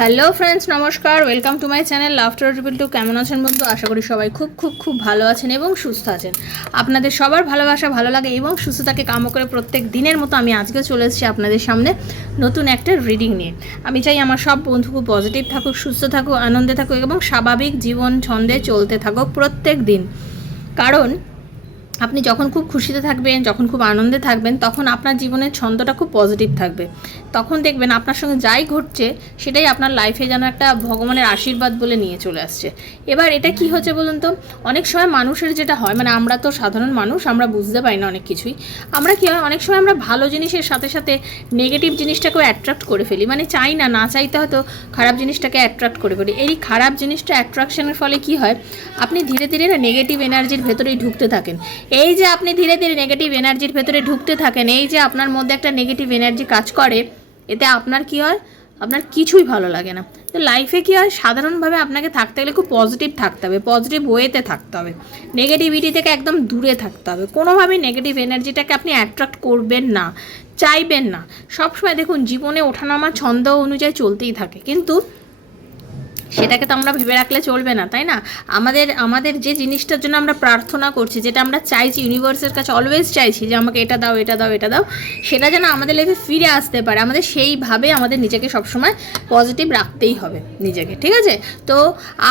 Hello friends, নমস্কার, welcome to my channel laughter triple two. কেমন আছেন বন্ধু? আশা করি সবাই খুব খুব খুব ভালো আছেন এবং সুস্থ আছেন। আপনাদের সবার ভালোবাসা, ভালো লাগে এবং সুস্থতাকে কাম করে প্রত্যেক দিনের মতো আমি আজকে চলে এসেছি আপনাদের সামনে নতুন একটা রিডিং নিয়ে। আমি চাই আমার সব বন্ধু খুব পজিটিভ থাকুক, সুস্থ থাকুক, আনন্দে থাকুক এবং স্বাভাবিক জীবন ছন্দে চলতে থাকুক প্রত্যেক দিন। কারণ আপনি যখন খুব খুশিতে থাকবেন, যখন খুব আনন্দে থাকবেন, তখন আপনার জীবনের ছন্দটা খুব পজিটিভ থাকবে। তখন দেখবেন আপনার সঙ্গে যাই ঘটছে, সেটাই আপনার লাইফে যেন একটা ভগবানের আশীর্বাদ বলে নিয়ে চলে আসছে। এবার এটা কি হচ্ছে বলুন তো? অনেক সময় মানুষের যেটা হয় মানে আমরা তো সাধারণ মানুষ, আমরা বুঝতে পারি না অনেক কিছুই। আমরা কি হয়, অনেক সময় আমরা ভালো জিনিসের সাথে সাথে নেগেটিভ জিনিসটাকেও অ্যাট্রাক্ট করে ফেলি। মানে চাই না না চাইতে হয়তো খারাপ জিনিসটাকে অ্যাট্রাক্ট করে ফেলি। এই খারাপ জিনিসটা অ্যাট্রাকশনের ফলে কি হয়, আপনি ধীরে ধীরে না নেগেটিভ এনার্জির ভেতরেই ঢুকতে থাকেন। এই যে আপনি ধীরে ধীরে নেগেটিভ এনার্জির ভেতরে ঢুকতে থাকেন, এই যে আপনার মধ্যে একটা নেগেটিভ এনার্জি কাজ করে, এতে আপনার কি হয়? আপনার কিছুই ভালো লাগে না। তো লাইফে কী হয়? সাধারণভাবে আপনাকে থাকতে গেলে খুব পজিটিভ থাকতে হবে পজিটিভ ওয়েতে থাকতে হবে। নেগেটিভিটি থেকে একদম দূরে থাকতে হবে। কোনোভাবেই নেগেটিভ এনার্জিটাকে আপনি অ্যাট্রাক্ট করবেন না, চাইবেন না। সবসময় দেখুন, জীবনে ওঠানামা ছন্দ অনুযায়ী চলতেই থাকে। কিন্তু সেটাকে তো আমরা ভেবে রাখলে চলবে না, তাই না? আমাদের আমাদের যে জিনিসটার জন্য আমরা প্রার্থনা করছি, যেটা আমরা চাইছি ইউনিভার্সের কাছে অলওয়েজ চাইছি যে আমাকে এটা দাও এটা দাও এটা দাও, সেটা যেন আমাদের লাইফে ফিরে আসতে পারে। আমাদের সেইভাবে আমাদের নিজেকে সবসময় পজিটিভ রাখতেই হবে নিজেকে, ঠিক আছে? তো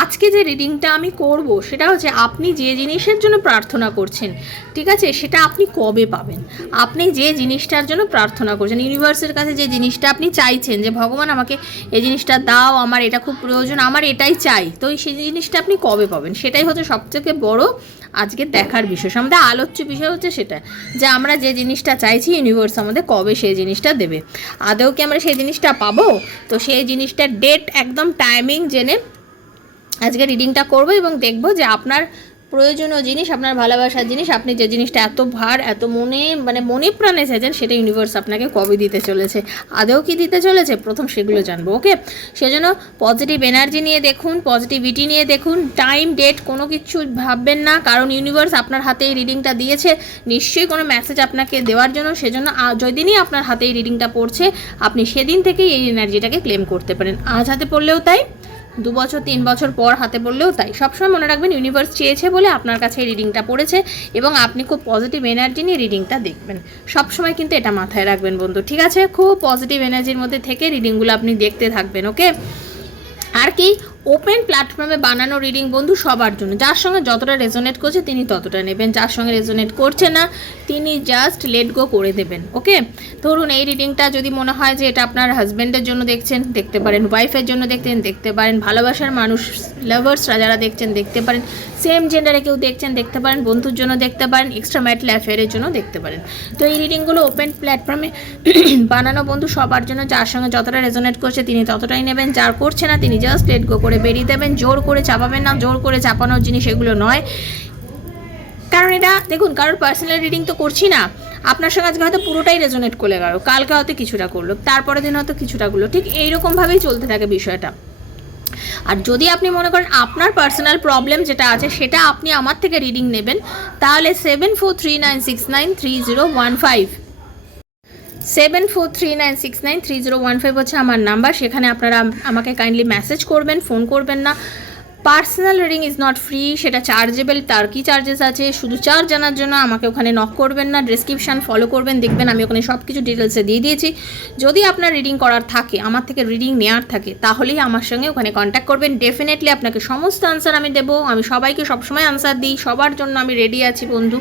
আজকে যে রিডিংটা আমি করব, সেটা হচ্ছে আপনি যে জিনিসের জন্য প্রার্থনা করছেন, ঠিক আছে? সেটা আপনি কবে পাবেন? আপনি যে জিনিসটার জন্য প্রার্থনা করছেন ইউনিভার্সের কাছে যে জিনিসটা আপনি চাইছেন যে, ভগবান, আমাকে এই জিনিসটা দাও, আমার এটা খুব প্রয়োজন আমার এটাই চাই। তো সেই জিনিসটা আপনি কবে পাবেন? সেটাই হচ্ছে সবথেকে বড় আজকে দেখার বিষয়। আমাদের আলোচ্য বিষয় হচ্ছে সেটা, যে আমরা যে জিনিসটা চাইছি ইউনিভার্স আমাদের কবে সেই জিনিসটা দেবে। আদৌ কি আমরা সেই জিনিসটা পাবো? তো সেই জিনিসটা ডেট একদম টাইমিং জেনে আজকে রিডিংটা করব এবং দেখব যে আপনার প্রয়োজনীয় জিনিস, আপনার ভালোবাসার জিনিস, আপনি যে জিনিসটা এত ভার, এত মনে মানে মনে প্রাণে চাইছেন সেটা ইউনিভার্স আপনাকে কবে দিতে চলেছে? আদৌ কি দিতে চলেছে? প্রথম সেগুলো জানব ওকে সেজন্য পজিটিভ এনার্জি নিয়ে দেখুন পজিটিভিটি নিয়ে দেখুন টাইম ডেট কোনো কিছু ভাববেন না, কারণ ইউনিভার্স আপনার হাতে এই রিডিংটা দিয়েছে। নিশ্চয়ই কোনো মেসেজ আপনাকে দেওয়ার জন্য, সেজন্য যেদিনই আপনার হাতে এই রিডিংটা পড়ছে, আপনি সেদিন থেকেই এই এনার্জিটাকে ক্লেম করতে পারেন। আজ হাতে পড়লেও তাই। দু বছর, তিন বছর পর হাতে পড়লেও তাই। সবসময় মনে রাখবেন ইউনিভার্স চেয়েছে বলে আপনার কাছে রিডিংটা পড়েছে এবং আপনি খুব পজিটিভ এনার্জি নিয়ে রিডিংটা দেখবেন। সবসময় কিন্তু এটা মাথায় রাখবেন বন্ধু, ঠিক আছে? খুব পজিটিভ এনার্জির মধ্যে থেকে রিডিংগুলো আপনি দেখতে থাকবেন ওকে আর কি? ওপেন প্ল্যাটফর্মে বানানো রিডিং বন্ধু সবার জন্য। যার সঙ্গে যতটা রেজোনেট করছে তিনি ততটা নেবেন। যার সঙ্গে রেজোনেট করছে না, তিনি জাস্ট লেট গো করে দেবেন ওকে ধরুন এই রিডিংটা যদি মনে হয় যে এটা আপনার হাজব্যান্ডের জন্য দেখছেন, দেখতে পারেন ওয়াইফের জন্য দেখতেন, দেখতে পারেন, ভালোবাসার মানুষ লাভার্সরা যারা দেখছেন, দেখতে পারেন সেম জেন্ডারে কেউ দেখছেন, দেখতে পারেন, বন্ধুর জন্য দেখতে পারেন এক্সট্রা ম্যাটল অ্যাফেয়ারের জন্য দেখতে পারেন। তো এই রিডিংগুলো ওপেন প্ল্যাটফর্মে বানানো বন্ধু, সবার জন্য যার সঙ্গে যতটা রেজোনেট করছে তিনি ততটাই নেবেন। যার করছে না তিনি জাস্ট লেট গো করে বেরিয়ে দেবেন। জোর করে চাপাবেন না, জোর করে চাপানোর জিনিস এগুলো নয়। কারণ এটা, দেখুন, কারোর পার্সোনাল রিডিং তো করছি না। আপনার সঙ্গে আজকে হয়তো পুরোটাই রেজোনেট করে। গেল কালকে হয়তো কিছুটা করল, তারপরের দিন হয়তো কিছুটা করল। ঠিক এইরকমভাবেই চলতে থাকে বিষয়টা। আর যদি আপনি মনে করেন আপনার পার্সোনাল প্রবলেম যেটা আছে, সেটা আপনি আমার থেকে রিডিং নেবেন, তাহলে seven four three nine six nine three zero one five seven four three nine six nine three zero one five হচ্ছে আমার নাম্বার সেখানে আপনারা আমাকে কাইন্ডলি মেসেজ করবেন ফোন করবেন না। Personal reading is not free, সেটা চার্জেবল, তার কি চার্জেস আছে? শুধু চার্জ জানার জন্য আমাকে ওখানে নক করবেন না ডিসক্রিপশান ফলো করবেন, দেখবেন আমি ওখানে সব কিছু ডিটেলসে দিয়ে দিয়েছি। যদি আপনার রিডিং করার থাকে, আমার থেকে রিডিং নেওয়ার থাকে, তাহলেই আমার সঙ্গে ওখানে কন্ট্যাক্ট করবেন। ডেফিনেটলি আপনাকে সমস্ত আনসার আমি দেবো। আমি সবাইকে সবসময় আনসার দিই, সবার জন্য আমি রেডি আছি বন্ধু।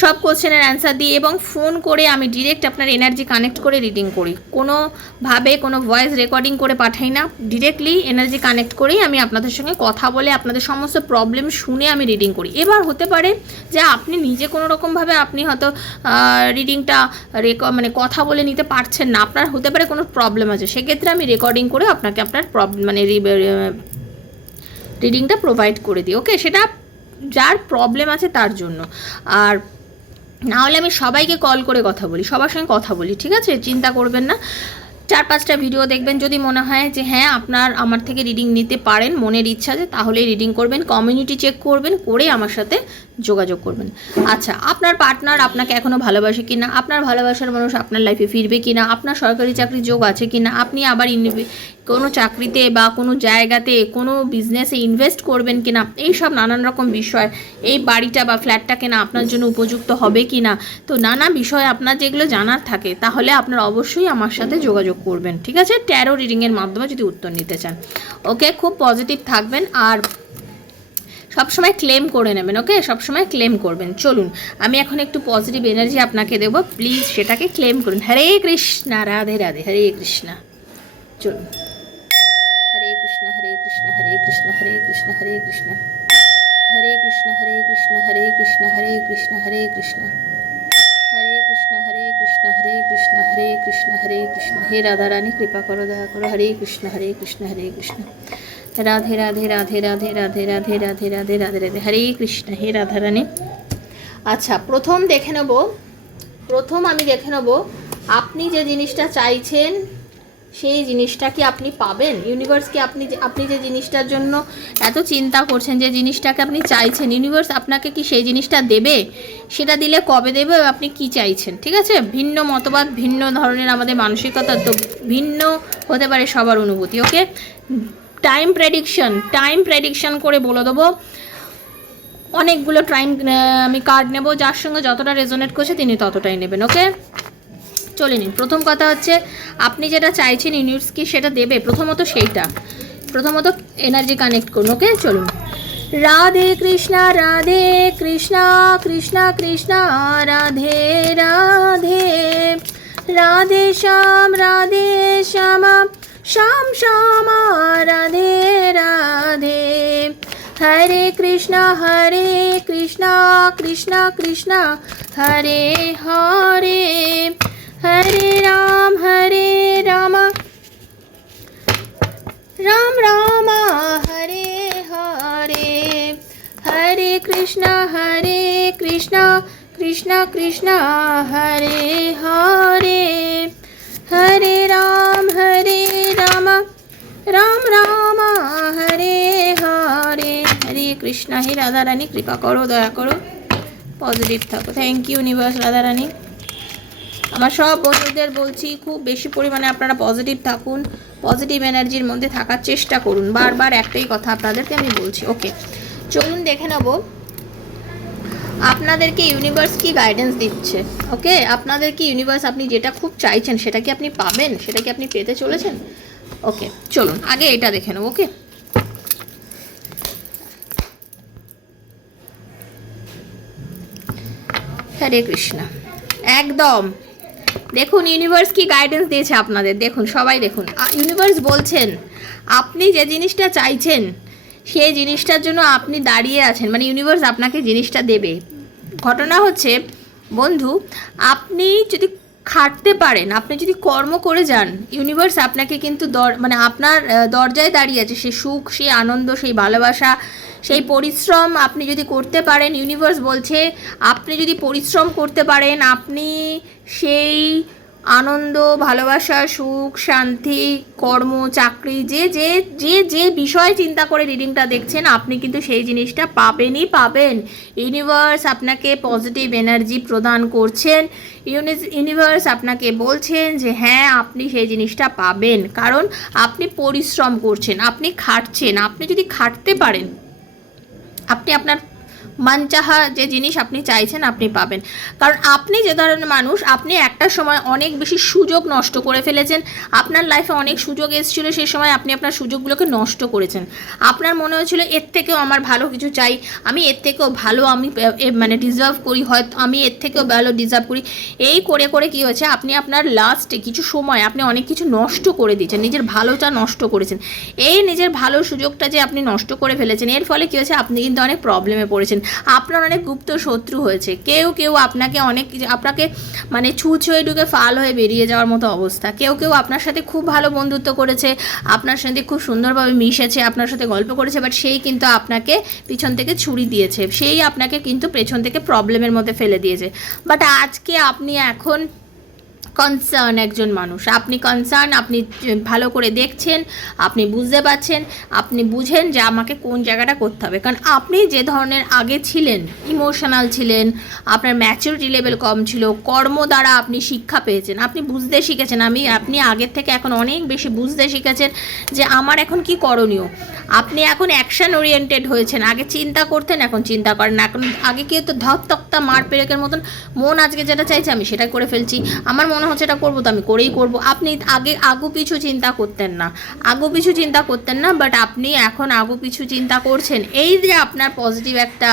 সব কোশ্চেনের অ্যান্সার দিই এবং ফোন করে আমি ডিরেক্ট আপনার এনার্জি কানেক্ট করে রিডিং করি। কোনোভাবে কোনো ভয়েস রেকর্ডিং করে পাঠাই না। ডিরেক্টলি এনার্জি কানেক্ট করেই আমি আপনাদের সঙ্গে কথা বলে আপনাদের সমস্ত প্রবলেম শুনে আমি রিডিং করি। এবার হতে পারে যে আপনি নিজে কোনো রকমভাবে আপনি হয়তো রিডিংটা রেক মানে কথা বলে নিতে পারছেন না। আপনার হতে পারে কোনো প্রবলেম আছে। সেক্ষেত্রে আমি রেকর্ডিং করে আপনাকে আপনার প্রবলেম মানে রিডিংটা প্রোভাইড করে দিই, ওকে? সেটা যার প্রবলেম আছে তার জন্য। আর না হলে আমি সবাইকে কল করে কথা বলি, সবার সঙ্গে কথা বলি, ঠিক আছে? চিন্তা করবেন না। চার পাঁচটা ভিডিও দেখবেন, যদি মনে হয় যে হ্যাঁ আপনার, আমার থেকে রিডিং নিতে পারেন, মনের ইচ্ছা যে তাহলে রিডিং করবেন কমিউনিটি চেক করবেন, করে আমার সাথে যোগাযোগ করবেন। আচ্ছা আপনার পার্টনার আপনাকে এখনও ভালোবাসে কি না আপনার ভালোবাসার মানুষ আপনার লাইফে ফিরবে কি না আপনার সরকারি চাকরির যোগ আছে কি না আপনি আবার কোনো চাকরিতে বা কোনো জায়গাতে কোনো বিজনেসে ইনভেস্ট করবেন কি না এইসব নানান রকম বিষয়। এই বাড়িটা বা ফ্ল্যাটটা কেনা আপনার জন্য উপযুক্ত হবে কি না তো নানা বিষয় আপনার যেগুলো জানার থাকে, তাহলে আপনার অবশ্যই আমার সাথে যোগাযোগ করবেন, ঠিক আছে? ট্যারো রিডিংয়ের মাধ্যমে যদি উত্তর নিতে চান। ওকে খুব পজিটিভ থাকবেন। আর সবসময় ক্লেম করে নেবেন ওকে সবসময় ক্লেম করবেন চলুন আমি এখন একটু পজিটিভ এনার্জি আপনাকে দেবো প্লিজ সেটাকে ক্লেম করুন হরে কৃষ্ণ রাধে রাধে হরে কৃষ্ণ চলুন হরে কৃষ্ণ হরে কৃষ্ণ হরে কৃষ্ণ হরে কৃষ্ণ হরে কৃষ্ণ হরে কৃষ্ণ হরে কৃষ্ণ হরে কৃষ্ণ হরে কৃষ্ণ হরে কৃষ্ণ হরে কৃষ্ণ হরে কৃষ্ণ হরে কৃষ্ণ হরে কৃষ্ণ হরে কৃষ্ণ হে রাধা রানী কৃপা করো দয়া করো হরে কৃষ্ণ হরে কৃষ্ণ হরে কৃষ্ণ রাধে রাধে রাধে রাধে রাধে রাধে রাধে রাধে রাধে রাধে হরে কৃষ্ণ হে রাধা রানী আচ্ছা প্রথম দেখে নেব প্রথম আমি দেখে নেব আপনি যে জিনিসটা চাইছেন সেই জিনিসটা কি আপনি পাবেন ইউনিভার্স কি আপনি আপনি যে জিনিসটার জন্য এত চিন্তা করছেন যে জিনিসটাকে আপনি চাইছেন ইউনিভার্স আপনাকে কি সেই জিনিসটা দেবে সেটা দিলে কবে দেবে আপনি কি চাইছেন ঠিক আছে ভিন্ন মতবাদ ভিন্ন ধরনের আমাদের মানসিকতা তো ভিন্ন হতে পারে সবার অনুভূতি okay time prediction time prediction করে বলে দেবো। অনেকগুলো টাইম আমি কার্ড নেব, যার সঙ্গে যতটা রেজোনেট করছে তিনি ততটাই নেবেন ওকে চলে নিন। প্রথম কথা হচ্ছে, আপনি যেটা চাইছেন ইউনিভার্স কি সেটা দেবে? প্রথমত সেইটা। প্রথমত এনার্জি কানেক্ট করুন ওকে চলুন। রাধে কৃষ্ণা রাধে কৃষ্ণা কৃষ্ণা কৃষ্ণা, রাধে রাধে। রাধে শ্যাম, রাধে শ্যামা। श्याम श्याम राधे राधे। हरे कृष्णा हरे कृष्णा कृष्णा कृष्णा। हरे हरे। हरे राम हरे राम। राम राम, हरे हरे। हरे कृष्णा हरे कृष्णा कृष्णा कृष्णा। हरे हरे। হরে রাম হরে রাম রাম রাম হরে হরে হরে কৃষ্ণ হে রাধা রানী কৃপা করো দয়া করো পজিটিভ থাকো। Thank you universe Radha Rani আমার সব বন্ধুদের বলছি, খুব বেশি পরিমাণে আপনারা পজিটিভ থাকুন। পজিটিভ এনার্জির মধ্যে থাকার চেষ্টা করুন। বারবার একটাই কথা আপনাদেরকে আমি বলছি। ওকে চলুন দেখে নেব। আপনাদেরকে ইউনিভার্স কি গাইডেন্স দিচ্ছে? ওকে আপনাদের কি ইউনিভার্স আপনি যেটা খুব চাইছেন, সেটা কি আপনি পাবেন? সেটা কি আপনি পেতে চলেছেন? ওকে চলুন, আগে এটা দেখে নেব ওকে হরে কৃষ্ণ। একদম। দেখুন ইউনিভার্স কি গাইডেন্স দিয়েছে আপনাদের। দেখুন, সবাই দেখুন। ইউনিভার্স বলছেন, আপনি যে জিনিসটা চাইছেন সেই জিনিসটার জন্য আপনি দাঁড়িয়ে আছেন। মানে ইউনিভার্স আপনাকে জিনিসটা দেবে। ঘটনা হচ্ছে, বন্ধু, আপনি যদি খাটতে পারেন, আপনি যদি কর্ম করে যান ইউনিভার্স আপনাকে কিন্তু দর মানে আপনার দরজায় দাঁড়িয়ে আছে। সেই সুখ সেই আনন্দ, সেই ভালোবাসা, সেই পরিশ্রম আপনি যদি করতে পারেন ইউনিভার্স বলছে, আপনি যদি পরিশ্রম করতে পারেন, আপনি সেই আনন্দ, ভালোবাসা, সুখ, শান্তি, কর্ম, চাকরি, যে যে যে যে বিষয় চিন্তা করে রিডিংটা দেখছেন, আপনি কিন্তু সেই জিনিসটা পাবেনই পাবেন। ইউনিভার্স আপনাকে পজিটিভ এনার্জি প্রদান করছেন। ইউনিভার্স আপনাকে বলছেন যে হ্যাঁ আপনি সেই জিনিসটা পাবেন। কারণ আপনি পরিশ্রম করছেন, আপনি খাটছেন। আপনি যদি খাটতে পারেন, আপনি আপনার মানচাহা যে জিনিস আপনি চাইছেন আপনি পাবেন। কারণ আপনি যে ধরনের মানুষ, আপনি একটা সময় অনেক বেশি সুযোগ নষ্ট করে ফেলেছেন। আপনার লাইফে অনেক সুযোগ এসেছিল সেই সময় আপনি আপনার সুযোগগুলোকে নষ্ট করেছেন। আপনার মনে হয়েছিল, এর থেকেও আমার ভালো কিছু চাই, আমি এর থেকেও ভালো আমি মানে ডিজার্ভ করি, হয়তো আমি এর থেকেও ভালো ডিজার্ভ করি। এই করে করে কি হয়েছে, আপনি আপনার লাস্টে কিছু সময় আপনি অনেক কিছু নষ্ট করে দিয়েছেন, নিজের ভালোটা নষ্ট করেছেন। এই নিজের ভালো সুযোগটা যে আপনি নষ্ট করে ফেলেছেন, এর ফলে কী হয়েছে, আপনি কিন্তু অনেক প্রবলেমে পড়েছেন। আপনার অনেক গুপ্ত শত্রু হয়েছে। কেউ কেউ আপনাকে অনেক আপনাকে মানে ছুঁচ ঢুকে ফাল হয়ে বেরিয়ে যাওয়ার মতো অবস্থা। কেউ কেউ আপনার সাথে খুব ভালো বন্ধুত্ব করেছে, আপনার সাথে খুব সুন্দরভাবে মিশেছে, আপনার সাথে গল্প করেছে বাট সেই কিন্তু আপনাকে পিছন থেকে ছুরি দিয়েছে। সেই আপনাকে কিন্তু পেছন থেকে প্রবলেমের মধ্যে ফেলে দিয়েছে। বাট আজকে আপনি এখন কনসার্ন একজন মানুষ। আপনি কনসার্ন আপনি ভালো করে দেখছেন, আপনি বুঝতে পারছেন, আপনি বুঝেন যে আমাকে কোন জায়গাটা করতে হবে। কারণ আপনি যে ধরনের আগে ছিলেন ইমোশনাল ছিলেন, আপনার ম্যাচুরিটি লেভেল কম ছিল, কর্ম দ্বারা আপনি শিক্ষা পেয়েছেন, আপনি বুঝতে শিখেছেন। আমি, আপনি আগের থেকে এখন অনেক বেশি বুঝতে শিখেছেন যে আমার এখন কি করণীয়। আপনি এখন অ্যাকশন ওরিয়েন্টেড হয়েছেন, আগে চিন্তা করতেন, এখন চিন্তা করেন এখন আগে কি তো ধক তক্তা মার পেরেকের মতন মন আজকে যেটা চাইছে, আমি সেটাই করে ফেলছি। আমার মনে হচ্ছে এটা করব তো আমি করেই করব। আপনি আগে আগু পিছু চিন্তা করতেন না। আগু পিছু চিন্তা করতেন না বাট আপনি এখন আগু পিছু চিন্তা করছেন। এই যে আপনার পজিটিভ একটা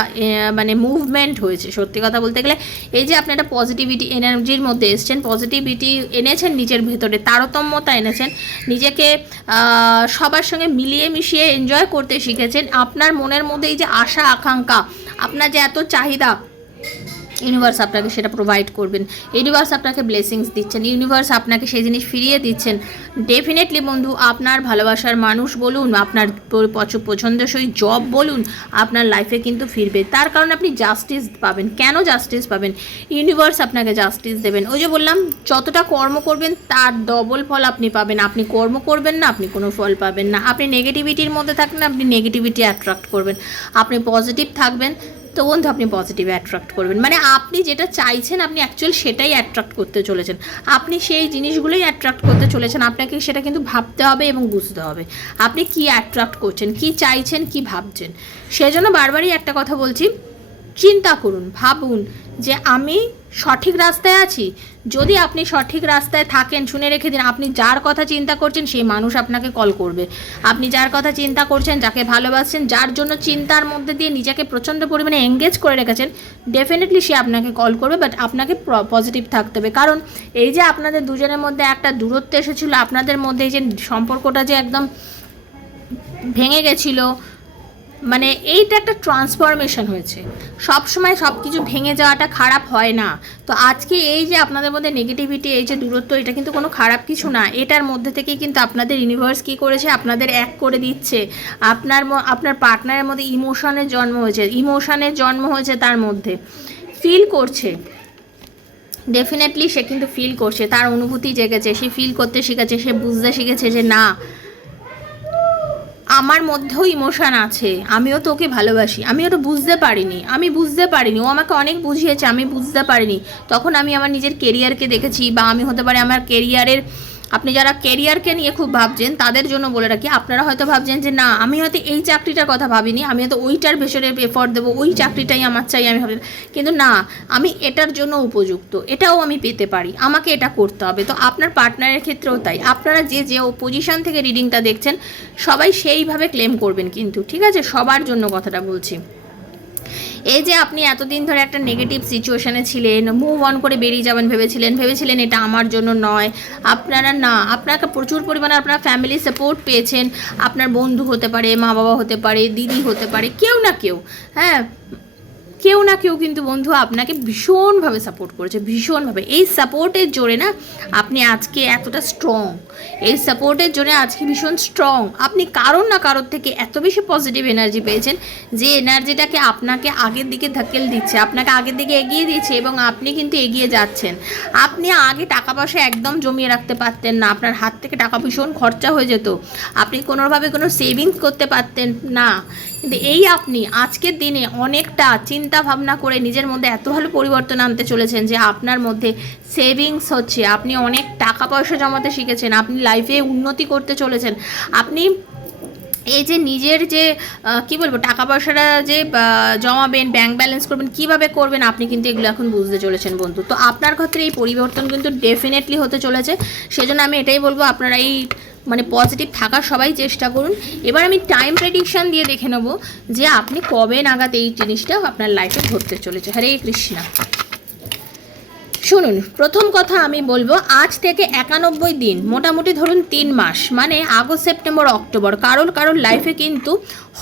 মানে মুভমেন্ট হয়েছে, সত্যি কথা বলতে গেলে, এই যে আপনি একটা পজিটিভিটি এনার্জির মধ্যে এসছেন পজিটিভিটি এনেছেন নিজের ভেতরে, তারতম্যতা এনেছেন, নিজেকে সবার সঙ্গে মিলিয়ে মিশিয়ে এনজয় করতে শিখেছেন, আপনার মনের মধ্যে এই যে আশা আকাঙ্ক্ষা আপনার যে এত চাহিদা ইউনিভার্স আপনাকে সেটা প্রোভাইড করবেন। ইউনিভার্স আপনাকে ব্লেসিংস দিচ্ছেন। ইউনিভার্স আপনাকে সেই জিনিস ফিরিয়ে দিচ্ছেন। ডেফিনেটলি বন্ধু, আপনার ভালোবাসার মানুষ বলুন, আপনার পছন্দসই জব বলুন, আপনার লাইফে কিন্তু ফিরবে। তার কারণে আপনি জাস্টিস পাবেন। কেন জাস্টিস পাবেন? ইউনিভার্স আপনাকে জাস্টিস দেবেন। ওই যে বললাম, যতটা কর্ম করবেন, তার ডবল ফল আপনি পাবেন। আপনি কর্ম করবেন না, আপনি কোনো ফল পাবেন না। আপনি নেগেটিভিটির মধ্যে থাকবেন, আপনি নেগেটিভিটি অ্যাট্রাক্ট করবেন। আপনি পজিটিভ থাকবেন তো বন্ধু, আপনি পজিটিভ অ্যাট্রাক্ট করবেন। মানে আপনি যেটা চাইছেন, আপনি অ্যাকচুয়াল সেটাই অ্যাট্রাক্ট করতে চলেছেন। আপনি সেই জিনিসগুলোই অ্যাট্রাক্ট করতে চলেছেন, আপনাকে সেটা কিন্তু ভাবতে হবে এবং বুঝতে হবে। আপনি কি অ্যাট্রাক্ট করছেন, কি চাইছেন, কি ভাবছেন? সেজন্য বারবারই একটা কথা বলছি, চিন্তা করুন, ভাবুন যে আমি সঠিক রাস্তায় আছি যদি আপনি সঠিক রাস্তায় থাকেন, শুনে রেখে দিন, আপনি যার কথা চিন্তা করছেন, সেই মানুষ আপনাকে কল করবে। আপনি যার কথা চিন্তা করছেন, যাকে ভালোবাসছেন, যার জন্য চিন্তার মধ্যে দিয়ে নিজেকে প্রচণ্ড পরিমাণে এঙ্গেজ করে রেখেছেন ডেফিনেটলি সে আপনাকে কল করবে বাট আপনাকে পজিটিভ থাকতে হবে। কারণ এই যে আপনাদের দুজনের মধ্যে একটা দূরত্ব এসেছিল, আপনাদের মধ্যে এই যে সম্পর্কটা যে একদম ভেঙে গেছিল মানে এইটা একটা ট্রান্সফরমেশন হয়েছে। সব সময় সব কিছু ভেঙে যাওয়াটা খারাপ হয় না। তো আজকে এই যে আপনাদের মধ্যে নেগেটিভিটি এই যে দূরত্ব, এটা কিন্তু কোনো খারাপ কিছু না। এটার মধ্যে থেকেই কিন্তু আপনাদের ইউনিভার্স কী করেছে, আপনাদের এক করে দিচ্ছে। আপনার আপনার পার্টনারের মধ্যে ইমোশনের জন্ম হয়েছে। ইমোশনের জন্ম হয়েছে তার মধ্যে। ফিল করছে। ডেফিনেটলি সে কিন্তু ফিল করছে। তার অনুভূতি জেগেছে। সে ফিল করতে শিখেছে। সে বুঝতে শিখেছে যে না আমার মধ্যেও ইমোশান আছে। আমিও তো ওকে ভালোবাসি। আমি ওটা বুঝতে পারিনি। আমি বুঝতে পারিনি। ও আমাকে অনেক বুঝিয়েছে। আমি বুঝতে পারিনি। তখন আমি আমার নিজের কেরিয়ারকে দেখেছি বা আমি হতে পারে আমার কেরিয়ারের আপনি যারা কেরিয়ারকে নিয়ে খুব ভাবছেন, তাদের জন্য বলে রাখি, আপনারা হয়তো ভাবছেন যে, না, আমি হয়তো এই চাকরিটার কথা ভাবিনি, আমি হয়তো ওইটার ভেসরে এফর্ট দেবো, ওই চাকরিটাই আমার চাই, আমি ভাবছি। কিন্তু না, আমি এটার জন্য উপযুক্ত, এটাও আমি পেতে পারি, আমাকে এটা করতে হবে। তো আপনার পার্টনারের ক্ষেত্রেও তাই, আপনারা যে যে পজিশন থেকে রিডিংটা দেখছেন, সবাই সেইভাবে ক্লেম করবেন কিন্তু, ঠিক আছে? সবার জন্য কথাটা বলছি। এই যে আপনি এতদিন ধরে একটা নেগেটিভ সিচুয়েশানে ছিলেন মুভ অন করে বেরিয়ে যাবেন ভেবেছিলেন ভেবেছিলেন এটা আমার জন্য নয়। আপনারা না, আপনাকে প্রচুর পরিমাণে আপনার ফ্যামিলি সাপোর্ট পেয়েছেন। আপনার বন্ধু হতে পারে মা বাবা হতে পারে, দিদি হতে পারে, কেউ না কেউ হ্যাঁ? কেউ না কেউ কিন্তু বন্ধু আপনাকে ভীষণভাবে সাপোর্ট করেছে, ভীষণভাবে। এই সাপোর্টের জোরে না আপনি আজকে এতটা স্ট্রং এই সাপোর্টের জন্য আজকে ভীষণ স্ট্রং আপনি কারোর না কারোর থেকে এত বেশি পজিটিভ এনার্জি পেয়েছেন যে এনার্জিটাকে আপনাকে আগের দিকে ধাকেল দিচ্ছে, আপনাকে আগের দিকে এগিয়ে দিচ্ছে এবং আপনি কিন্তু এগিয়ে যাচ্ছেন। আপনি আগে টাকা পয়সা একদম জমিয়ে রাখতে পারতেন না, আপনার হাত থেকে টাকা ভীষণ খরচা হয়ে যেত। আপনি কোনোভাবে কোনো সেভিংস করতে পারতেন না। কিন্তু এই আপনি আজকের দিনে অনেকটা চিন্তা ভাবনা করে নিজের মধ্যে এত ভালো পরিবর্তন আনতে চলেছেন যে আপনার মধ্যে সেভিংস হচ্ছে, আপনি অনেক টাকা পয়সা জমাতে শিখেছেন, আপনি লাইফে উন্নতি করতে চলেছেন। আপনি এই যে নিজের যে কি বলব, টাকা পয়সাটা যে জমাবেন ব্যাংক ব্যালেন্স করবেন, কীভাবে করবেন আপনি কিন্তু এগুলো এখন বুঝতে চলেছেন বন্ধু। তো আপনার ক্ষেত্রে এই পরিবর্তন কিন্তু ডেফিনেটলি হতে চলেছে। সেজন্য আমি এটাই বলব, আপনারা এই মানে পজিটিভ থাকার সবাই চেষ্টা করুন। এবার আমি টাইম প্রেডিকশান দিয়ে দেখে নেব যে আপনি কবে নাগাদ এই জিনিসটা আপনার লাইফে ঘটতে চলেছে। হরে কৃষ্ণা। শুনুন, প্রথম কথা আমি বলব, আজ থেকে একানব্বই দিন, মোটামুটি ধরুন তিন মাস মানে আগস্ট, সেপ্টেম্বর, অক্টোবর, কারোর কারোর লাইফে কিন্তু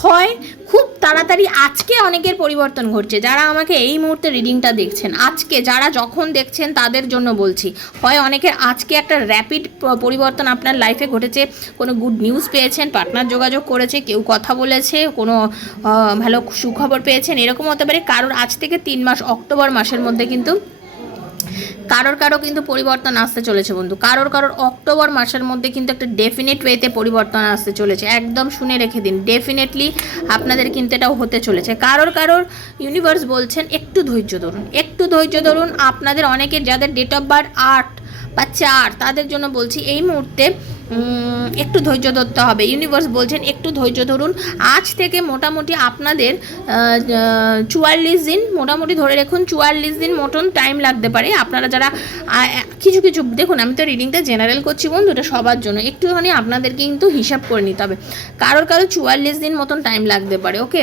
হয়, খুব তাড়াতাড়ি আজকে অনেকের পরিবর্তন ঘটছে, যারা আমাকে এই মুহূর্তে রিডিংটা দেখছেন, আজকে যারা যখন দেখছেন তাদের জন্য বলছি, হয় অনেকের আজকে একটা র্যাপিড পরিবর্তন আপনার লাইফে ঘটেছে, কোনো গুড নিউজ পেয়েছেন পার্টনার যোগাযোগ করেছে, কেউ কথা বলেছে, কোনো ভালো সুখবর পেয়েছেন, এরকম হতে পারে, কারোর আজ থেকে তিন মাস, অক্টোবর মাসের মধ্যে কিন্তু কারোর কারও কিন্তু পরিবর্তন আসতে চলেছে বন্ধু। কারোর কারোর অক্টোবর মাসের মধ্যে কিন্তু একটা ডেফিনেট ওয়েতে পরিবর্তন আসতে চলেছে। একদম শুনে রেখে দিন ডেফিনেটলি আপনাদের কিন্তু এটাও হতে চলেছে। কারোর কারোর ইউনিভার্স বলছেন একটু ধৈর্য ধরুন, একটু ধৈর্য ধরুন। আপনাদের অনেকের যাদের ডেট অফ বার্থ আট বা চার, তাদের জন্য বলছি এই মুহূর্তে একটু ধৈর্য ধরতে হবে। ইউনিভার্স বলছেন, একটু ধৈর্য ধরুন। আজ থেকে মোটামুটি আপনাদের চুয়াল্লিশ দিন, মোটামুটি ধরে রাখুন, চুয়াল্লিশ দিন মতন টাইম লাগতে পারে। আপনারা যারা কিছু কিছু, দেখুন, আমি তো রিডিংটা জেনারেল করছি বন্ধু, এটা সবার জন্য। একটুখানি আপনাদেরকে কিন্তু হিসাব করে নিতে হবে। কারোর কারও চুয়াল্লিশ দিন মতন টাইম লাগতে পারে ওকে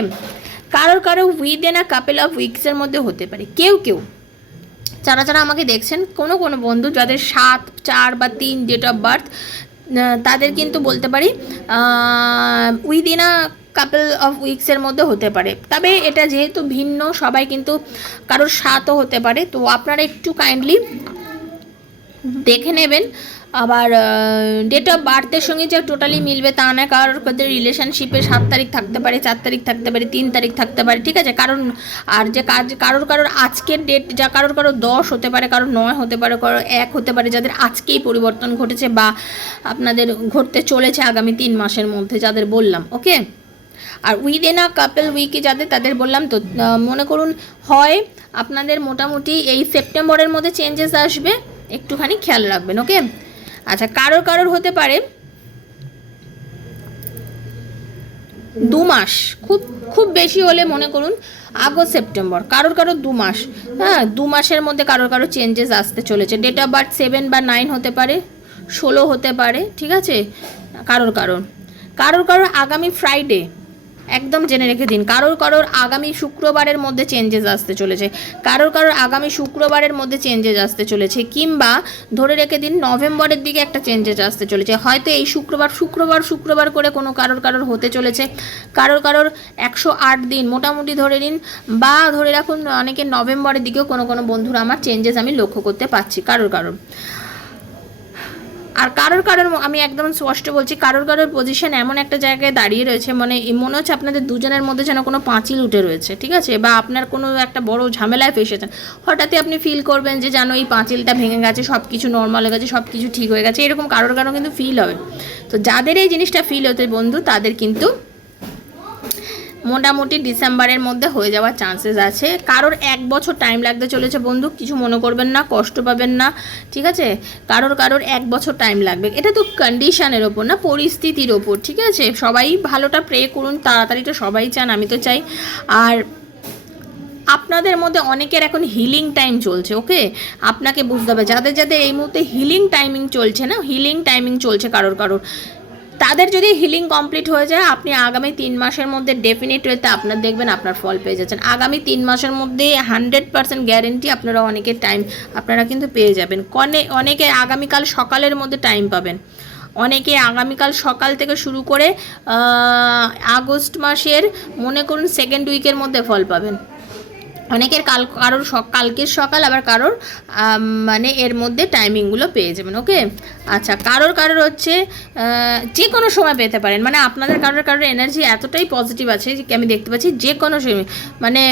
কারোর কারও উইদিন আ কাপেল অফ উইকসের মধ্যে হতে পারে। কেউ কেউ। যারা যারা আমাকে দেখছেন, কোনো কোনো বন্ধু যাদের সাত, চার বা তিন ডেট অফ বার্থ তাদের কিন্তু বলতে পারি উইদিন আ কাপল অফ উইকসের মধ্যে হতে পারে। তবে এটা যেহেতু ভিন্ন, সবাই কিন্তু কারোর সাতও হতে পারে। তো আপনারা একটু কাইন্ডলি দেখে নেবেন আবার ডেট অফ বার্থের সঙ্গে যে টোটালি মিলবে তা না, কারোর কাদের রিলেশনশিপে সাত তারিখ থাকতে পারে, চার তারিখ থাকতে পারে, তিন তারিখ থাকতে পারে, ঠিক আছে? কারণ, আর যে কাজ, কারোর কারোর আজকের ডেট যা, কারোর কারোর দশ হতে পারে, কারোর নয় হতে পারে, কারোর এক হতে পারে, যাদের আজকেই পরিবর্তন ঘটেছে বা আপনাদের ঘটতে চলেছে আগামী তিন মাসের মধ্যে, যাদের বললাম ওকে আর উইদিন আ কাপেল উইকে যাদের, তাদের বললাম তো মনে করুন, হয় আপনাদের মোটামুটি এই সেপ্টেম্বরের মধ্যে চেঞ্জেস আসবে, একটুখানি খেয়াল রাখবেন ওকে আচ্ছা কারোর কারোর হতে পারে দু মাস, খুব খুব বেশি হলে মনে করুন আগস্ট, সেপ্টেম্বর, কারোর কারোর দু মাস হ্যাঁ দু মাসের মধ্যে কারোর কারোর চেঞ্জেস আসতে চলেছে ডেট অফ বার্থ সেভেন বা নাইন হতে পারে, ষোলো হতে পারে, ঠিক আছে? কারোর কারোর কারোর কারোর আগামী ফ্রাইডে একদম জেনে রেখে দিন। কারোর কারোর আগামী শুক্রবারের মধ্যে চেঞ্জেস আসতে চলেছে। কারোর কারোর আগামী শুক্রবারের মধ্যে চেঞ্জেস আসতে চলেছে কিংবা ধরে রেখে দিন নভেম্বরের দিকে একটা চেঞ্জেস আসতে চলেছে। হয়তো এই শুক্রবার শুক্রবার শুক্রবার করে কোনো কারোর কারোর হতে চলেছে। কারোর কারোর একশো আট দিন মোটামুটি ধরে নিন বা ধরে রাখুন অনেকে নভেম্বরের দিকেও কোনো কোনো বন্ধুরা আমার চেঞ্জেস আমি লক্ষ্য করতে পারছি কারোর কারোর। আর কারোর কারোর আমি একদম স্পষ্ট বলছি, কারোর কারোর পজিশন এমন একটা জায়গায় দাঁড়িয়ে রয়েছে মানে মনে হচ্ছে আপনাদের দুজনের মধ্যে যেন কোনো পাঁচিল উঠে রয়েছে, ঠিক আছে? বা আপনার কোনো একটা বড় ঝামেলায় ফেসেছেন হঠাৎই আপনি ফিল করবেন যে যেন এই পাঁচিলটা ভেঙে গেছে সব কিছু নর্মাল হয়ে গেছে সব কিছু ঠিক হয়ে গেছে, এরকম কারোর কারও কিন্তু ফিল হবে। তো যাদের এই জিনিসটা ফিল হতে বন্ধু, তাদের কিন্তু মোটামুটি ডিসেম্বরের মধ্যে হয়ে যাওয়ার চান্সেস আছে। কারোর এক বছর টাইম লাগতে চলেছে বন্ধু, কিছু মনে করবেন না, কষ্ট পাবেন না, ঠিক আছে? কারোর কারোর এক বছর টাইম লাগবে। এটা তো কন্ডিশনের ওপর না, পরিস্থিতির ওপর, ঠিক আছে? সবাই ভালোটা প্রে করুন, তাড়াতাড়ি তো সবাই চান, আমি তো চাই। আর আপনাদের মধ্যে অনেকের এখন হিলিং টাইম চলছে ওকে আপনাকে বুঝতে হবে, যাদের যাদের এই মুহূর্তে হিলিং টাইমিং চলছে না হিলিং টাইমিং চলছে কারোর কারোর। তাদের যদি হিলিং কমপ্লিট হয়ে যায়, আপনি আগামী তিন মাসের মধ্যে ডেফিনেট ওয়েতে আপনার দেখবেন আপনার ফল পেয়ে যাচ্ছেন। আগামী তিন মাসের মধ্যে হান্ড্রেড পার্সেন্ট গ্যারেন্টি আপনারা অনেকের টাইম আপনারা কিন্তু পেয়ে যাবেন। কনে, অনেকে আগামীকাল সকালের মধ্যে টাইম পাবেন। অনেকে আগামীকাল সকাল থেকে শুরু করে আগস্ট মাসের মনে করুন সেকেন্ড উইকের মধ্যে ফল পাবেন। অনেকের কাল, কারোর কালকের সকাল, আবার কারোর মানে এর মধ্যে টাইমিংগুলো পেয়ে যাবেন ওকে আচ্ছা কারোর কারোর হচ্ছে যে কোনো সময় পেতে পারেন। মানে আপনাদের কারোর কারোর এনার্জি এতটাই পজিটিভ আছে যে, আমি দেখতে পাচ্ছি যে কোনো সময় মানে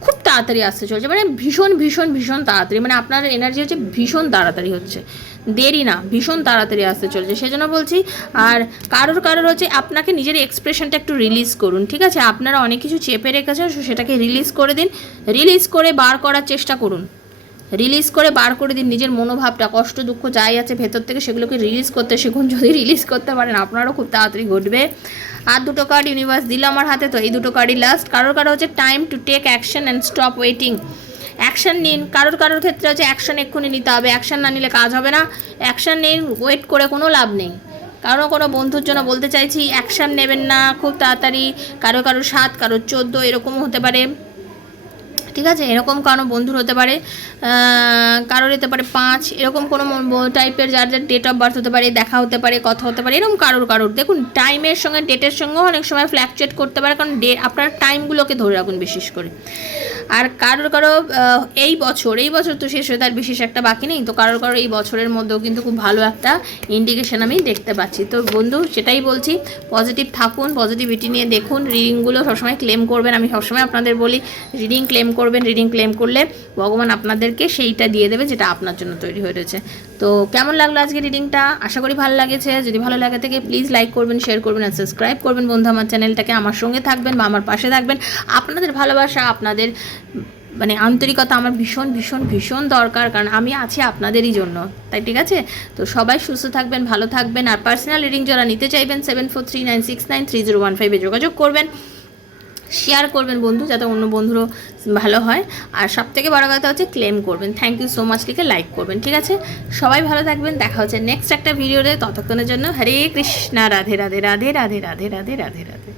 খুব তাড়াতাড়ি আসতে চলছে। মানে ভীষণ ভীষণ ভীষণ তাড়াতাড়ি। মানে আপনার এনার্জি হচ্ছে ভীষণ তাড়াতাড়ি হচ্ছে। দেরি না, ভীষণ তাড়াতাড়ি আসতে চলছে। সেজন্য বলছি, আর কারোর কারোর হচ্ছে আপনাকে নিজের এক্সপ্রেশনটা একটু রিলিজ করুন, ঠিক আছে? আপনারা অনেক কিছু চেপে রেখেছেন, সেটাকে রিলিজ করে দিন। রিলিজ করে বার করার চেষ্টা করুন। রিলিজ করে বার করে দিন, নিজের মনোভাবটা, কষ্ট, দুঃখ যাই আছে ভেতর থেকে সেগুলোকে রিলিজ করতে শিখুন। যদি রিলিজ করতে পারেন, আপনারও খুব তাড়াতাড়ি ঘটবে। আর দুটো কার্ড ইউনিভার্স দিল আমার হাতে, তো এই দুটো কার্ডই লাস্ট কারোর কারও হচ্ছে time to take action and stop waiting action নিন। কারোর কারোর ক্ষেত্রে হচ্ছে অ্যাকশন এক্ষুনি নিতে হবে। অ্যাকশন না নিলে কাজ হবে না। অ্যাকশান নিন ওয়েট করে কোনো লাভ নেই। কারও কোনো বন্ধুর জন্য বলতে চাইছি অ্যাকশন নেবেন না, খুব তাড়াতাড়ি। কারও কারও সাত কারও চোদ্দ, এরকমও হতে পারে। ঠিক আছে? এরকম কারও বন্ধুর হতে পারে কারোর হতে পারে পাঁচ, এরকম কোনো টাইপের যার যার ডেট অফ বার্থ হতে পারে, দেখা হতে পারে, কথা হতে পারে, এরকম কারোর কারোর। দেখুন টাইমের সঙ্গে ডেটের সঙ্গেও অনেক সময় ফ্ল্যাকচুয়েট করতে পারে, কারণ ডে আপনার টাইমগুলোকে ধরে রাখুন বিশেষ করে। আর কারোর কারও এই বছর এই বছর তো শেষ হয়ে তার বিশেষ একটা বাকি নেই, তো কারোর কারও এই বছরের মধ্যেও কিন্তু খুব ভালো একটা ইন্ডিকেশন আমি দেখতে পাচ্ছি। তো বন্ধু, সেটাই বলছি পজিটিভ থাকুন পজিটিভিটি নিয়ে দেখুন রিডিংগুলো সবসময় ক্লেম করবেন। আমি সবসময় আপনাদের বলি রিডিং ক্লেম করবেন রিডিং ক্লেম করলে ভগবান আপনাদেরকে সেইটা দিয়ে দেবে যেটা আপনার জন্য তৈরি হয়ে রয়েছে। তো কেমন লাগল আজকে রিডিংটা আশা করি ভালো লাগেছে। যদি ভালো লাগে থেকে প্লিজ লাইক করবেন শেয়ার করবেন আর সাবস্ক্রাইব করবেন। বন্ধু, আমার চ্যানেলটাকে আমার সঙ্গে থাকবেন বা আমার পাশে থাকবেন। আপনাদের ভালোবাসা, আপনাদের মানে আন্তরিকতা আমার ভীষণ ভীষণ ভীষণ দরকার, কারণ আমি আছি আপনাদেরই জন্য। তাই ঠিক আছে? তো সবাই সুস্থ থাকবেন, ভালো থাকবেন, আর পার্সোনাল রিডিং যারা নিতে চাইবেন seven four three nine six nine three zero one ফাইভে যোগাযোগ করবেন শেয়ার করবেন বন্ধু, যাতে অন্য বন্ধুরও ভালো হয়। আর সব থেকে বড় কথা হচ্ছে ক্লেম করবেন। থ্যাংক ইউ সো মাচ লিখে লাইক করবেন, ঠিক আছে? সবাই ভালো থাকবেন, দেখা হচ্ছে নেক্সট একটা ভিডিওতে ততক্ষণের জন্য হরে কৃষ্ণা, রাধে রাধে রাধে রাধে রাধে রাধে রাধে রাধে।